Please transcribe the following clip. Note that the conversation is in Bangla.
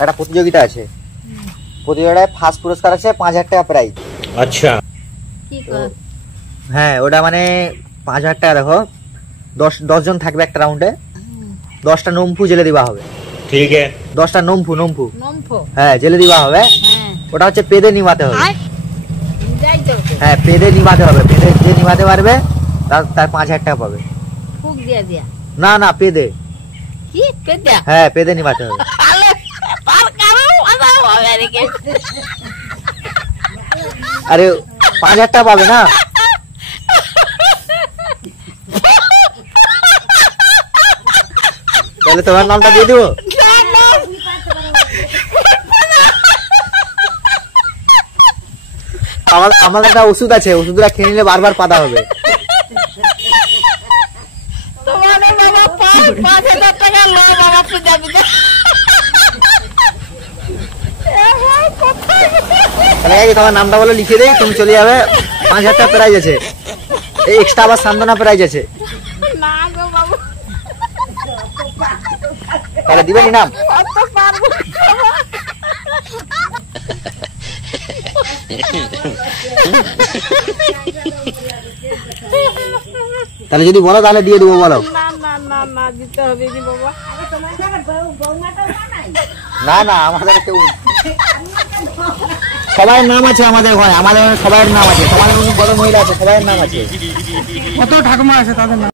একটা প্রতিযোগিতা আছে, প্রতিযোগিতায় ফার্স্ট পুরস্কার আছে 5,000 টাকা প্রাইজ। আচ্ছা, হ্যাঁ ওটা মানে 5,000 টাকা। দেখো 10 জন থাকবে একটা রাউন্ডে, 10টা নমফু জেলে দিবা হবে। ঠিক আছে, 10টা নমফু হ্যাঁ জেলে দিবা হবে। ওটা হচ্ছে পেদে নিভাতে হবে। হ্যাঁ পেদে নিভাতে হবে, পেদে যে নিভাতে পারবে তার 5,000 টাকা পাবে। না না পেদে, হ্যাঁ পেদে নিভাতে হবে। আরে 5,000 টাকা পাবে না। তাহলে তোমার নামটা দিয়ে দিব। আমাদের একটা ওষুধ আছে, ওষুধটা খেয়ে নিলে বারবার পাতা হবে। তোমার নামটা বলে লিখে দেই, তুমি চলে যাবে। 5,000 টাকা প্রাইজ আছে, এই এক্সট্রা আবার সান্ত্বনা প্রাইজ আছে। তাহলে দিবেন নাম। তাহলে যদি বলো তাহলে দিয়ে দেবো। বলো না না আমাদের কেউ সবাই নাম আছে, আমাদের ঘরে আমাদের সবাই নাম আছে, সবাই বড় মহিলা আছে, সবাই নাম আছে, কত ঠাকুমা আছে তাদের নাম।